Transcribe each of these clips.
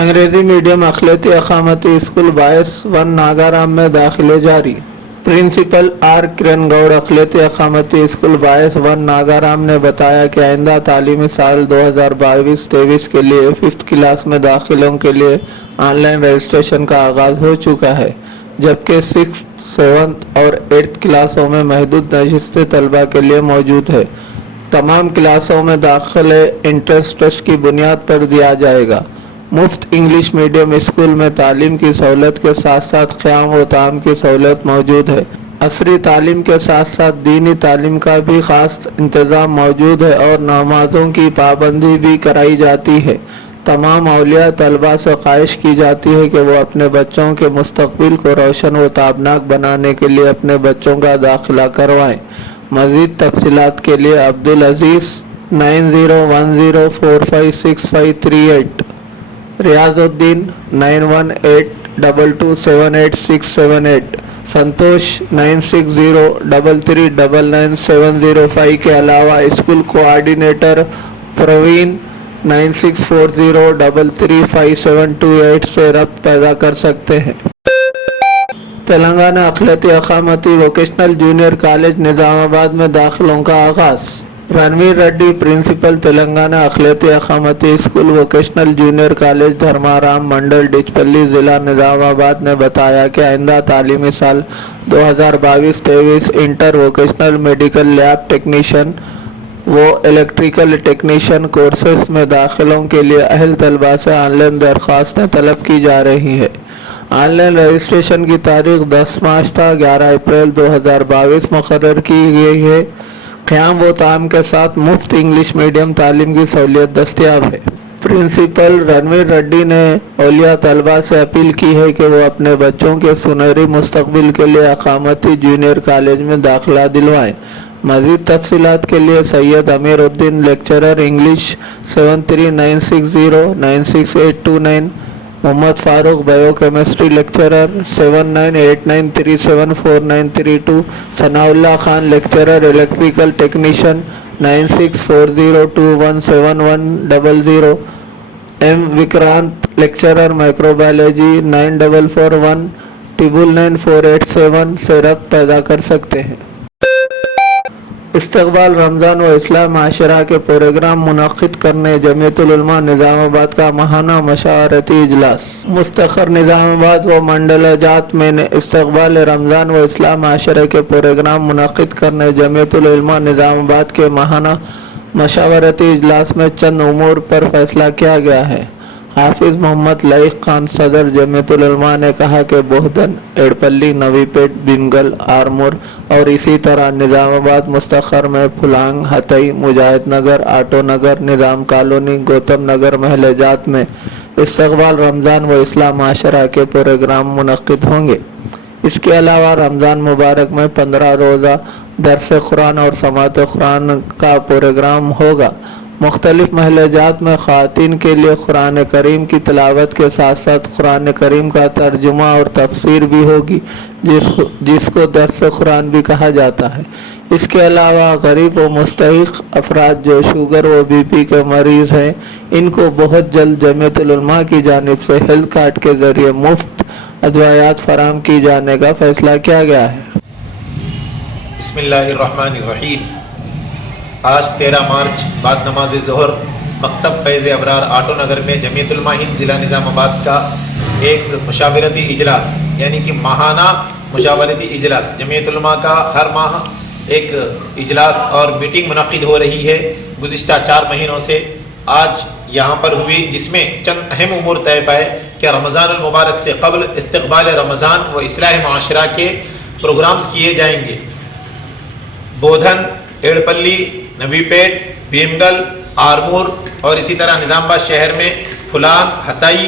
انگریزی میڈیم اقلیتی اقامتی اسکول 22 ناگارام میں داخلے جاری۔ پرنسپل آر کرن گوڑ اقلیتی اقامتی اسکول 22 ناگارام نے بتایا کہ آئندہ تعلیمی سال 2022-23 کے لیے 5th کلاس میں داخلوں کے لیے آن لائن رجسٹریشن کا آغاز ہو چکا ہے، جبکہ 6th، 7th اور 8th کلاسوں میں محدود نشستیں طلبہ کے لیے موجود ہے۔ تمام کلاسوں میں داخلے انٹرنس ٹیسٹ کی بنیاد پر دیا جائے گا۔ مفت انگلش میڈیم اسکول میں تعلیم کی سہولت کے ساتھ ساتھ قیام و طعام کی سہولت موجود ہے۔ عصری تعلیم کے ساتھ ساتھ دینی تعلیم کا بھی خاص انتظام موجود ہے اور نمازوں کی پابندی بھی کرائی جاتی ہے۔ تمام اولیاء طلبہ سے خواہش کی جاتی ہے کہ وہ اپنے بچوں کے مستقبل کو روشن و تابناک بنانے کے لیے اپنے بچوں کا داخلہ کروائیں۔ مزید تفصیلات کے لیے عبدالعزیز 9010456538، ریاض الدین 9182278678، سنتوش 9603399705 کے علاوہ اسکول کوآرڈینیٹر پروین 9640335728 سے ربط پیدا کر سکتے ہیں۔ تلنگانہ اقلیتی اقامتی ووکیشنل جونیئر کالج نظام آباد میں داخلوں کا آغاز۔ رنویر ریڈی، پرنسپل، تلنگانہ اقلیتی اقامتی اسکول ووکیشنل جونیئر کالج دھرمارام منڈل ڈچپلی، ضلع نظام آباد نے بتایا کہ آئندہ تعلیمی سال 2022-23 inter vocational medical lab technician و الیکٹریکل ٹیکنیشین کورسز میں داخلوں کے لیے اہل طلبہ سے آن لائن درخواستیں طلب کی جا رہی ہیں۔ آن لائن رجسٹریشن کی تاریخ 10 مارچ تا 11 اپریل 2022 مقرر کی گئی ہے۔ قیام و طعام کے ساتھ مفت انگلش میڈیم تعلیم کی سہولت دستیاب ہے۔ پرنسپل رنویر ریڈی نے اولیاء طلبہ سے اپیل کی ہے کہ وہ اپنے بچوں کے سنہری مستقبل کے لیے اقامتی جونیئر کالج میں داخلہ دلوائیں۔ مزید تفصیلات کے لیے Syed Amir Uddin, lecturer English 7396096829، Mohammed Farooq, biochemistry lecturer 7989374932، Sana Ullah Khan, lecturer electrical technician 9640217100، M Vikrant, lecturer microbiology 9441999487 سے ربط پیدا کر سکتے ہیں۔ استقبال رمضان و اصلاح معاشرہ کے پروگرام منعقد کرنے جمعیت العلماء نظام آباد کا ماہانہ مشاورتی اجلاس۔ مستقر نظام آباد و منڈل جات میں استقبال رمضان و اصلاح معاشرہ کے پروگرام منعقد کرنے جمعیت العلماء نظام آباد کے ماہانہ مشاورتی اجلاس میں چند امور پر فیصلہ کیا گیا ہے۔ حافظ محمد لائق خان، صدر جمعیت العلماء نے کہا کہ بہدن، ایڑپلی، نوی پیٹ، بھیمگل، آرمور اور اسی طرح نظام آباد مستقر میں پھلانگ، ہتئی، مجاہد نگر، آٹو نگر، نظام کالونی، گوتم نگر محلہ جات میں استقبال رمضان و اصلاح معاشرہ کے پروگرام منعقد ہوں گے۔ اس کے علاوہ رمضان مبارک میں 15 روزہ درس قرآن اور سماعت قرآن کا پروگرام ہوگا۔ مختلف محلہ جات میں خواتین کے لیے قرآن کریم کی تلاوت کے ساتھ ساتھ قرآن کریم کا ترجمہ اور تفسیر بھی ہوگی، جس کو درس قرآن بھی کہا جاتا ہے۔ اس کے علاوہ غریب و مستحق افراد جو شوگر و بی پی کے مریض ہیں، ان کو بہت جلد جمعیت العلماء کی جانب سے ہیلتھ کارڈ کے ذریعے مفت ادویات فراہم کی جانے کا فیصلہ کیا گیا ہے۔ بسم اللہ الرحمن الرحیم۔ آج 13 مارچ بعد نماز ظہر مکتب فیض ابرار آٹو نگر میں جمعیت علماء ہند ضلع نظام آباد کا ایک مشاورتی اجلاس، یعنی کہ ماہانہ مشاورتی اجلاس، جمعیت علماء کا ہر ماہ ایک اجلاس اور میٹنگ منعقد ہو رہی ہے گزشتہ 4 مہینوں سے۔ آج یہاں پر ہوئی، جس میں چند اہم امور طے پائے کہ رمضان المبارک سے قبل استقبال رمضان و اصلاح معاشرہ کے پروگرامز کیے جائیں گے۔ بودھن، ایڑپلی، نوی پیٹ، بھیمگل، آرمور اور اسی طرح نظام آباد شہر میں پھلانگ، ہتائی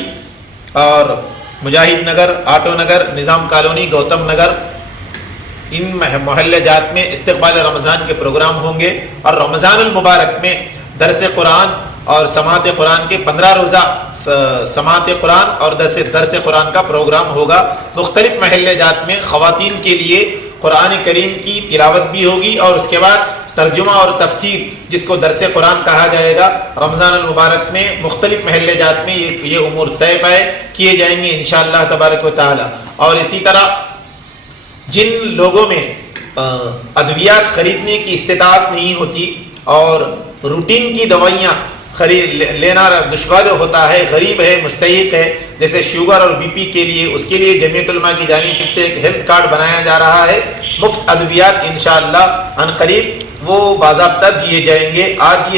اور مجاہد نگر، آٹو نگر، نظام کالونی، گوتم نگر، ان محلہ جات میں استقبال رمضان کے پروگرام ہوں گے۔ اور رمضان المبارک میں درس قرآن اور سماعت قرآن کے 15 روزہ سماعت قرآن اور درس قرآن کا پروگرام ہوگا۔ مختلف محلہ جات میں خواتین کے لیے قرآن کریم کی تلاوت بھی ہوگی اور اس کے بعد ترجمہ اور تفسیر، جس کو درس قرآن کہا جائے گا، رمضان المبارک میں مختلف محلے جات میں یہ امور طے پائے کیے جائیں گے انشاءاللہ تبارک و تعالی۔ اور اسی طرح جن لوگوں میں ادویات خریدنے کی استطاعت نہیں ہوتی اور روٹین کی دوائیاں لینا دشوار ہوتا ہے، غریب ہے، مستحق ہے، جیسے شوگر اور بی پی کے لیے، اس کے لیے جمعیت علماء کی جانب سے ایک ہیلتھ کارڈ بنایا جا رہا ہے، مفت ادویات انشاءاللہ عنقریب وہ باضابطہ دیے جائیں گے۔ آج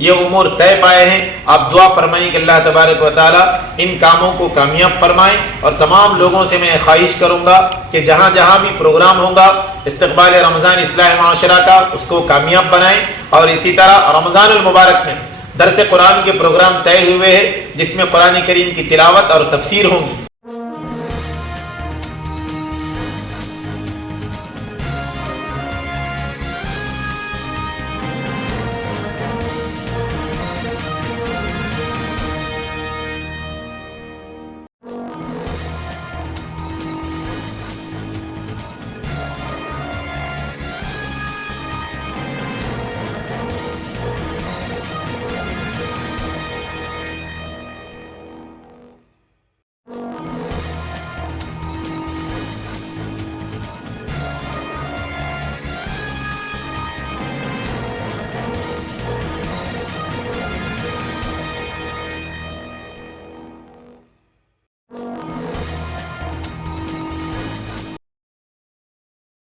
یہ امور طے پائے ہیں، آپ دعا فرمائیں کہ اللہ تبارک و تعالی ان کاموں کو کامیاب فرمائیں، اور تمام لوگوں سے میں خواہش کروں گا کہ جہاں جہاں بھی پروگرام ہوگا استقبال رمضان اصلاح معاشرہ کا، اس کو کامیاب بنائیں۔ اور اسی طرح رمضان المبارک میں درس قرآن کے پروگرام طے ہوئے ہیں، جس میں قرآن کریم کی تلاوت اور تفسیر ہوں گی۔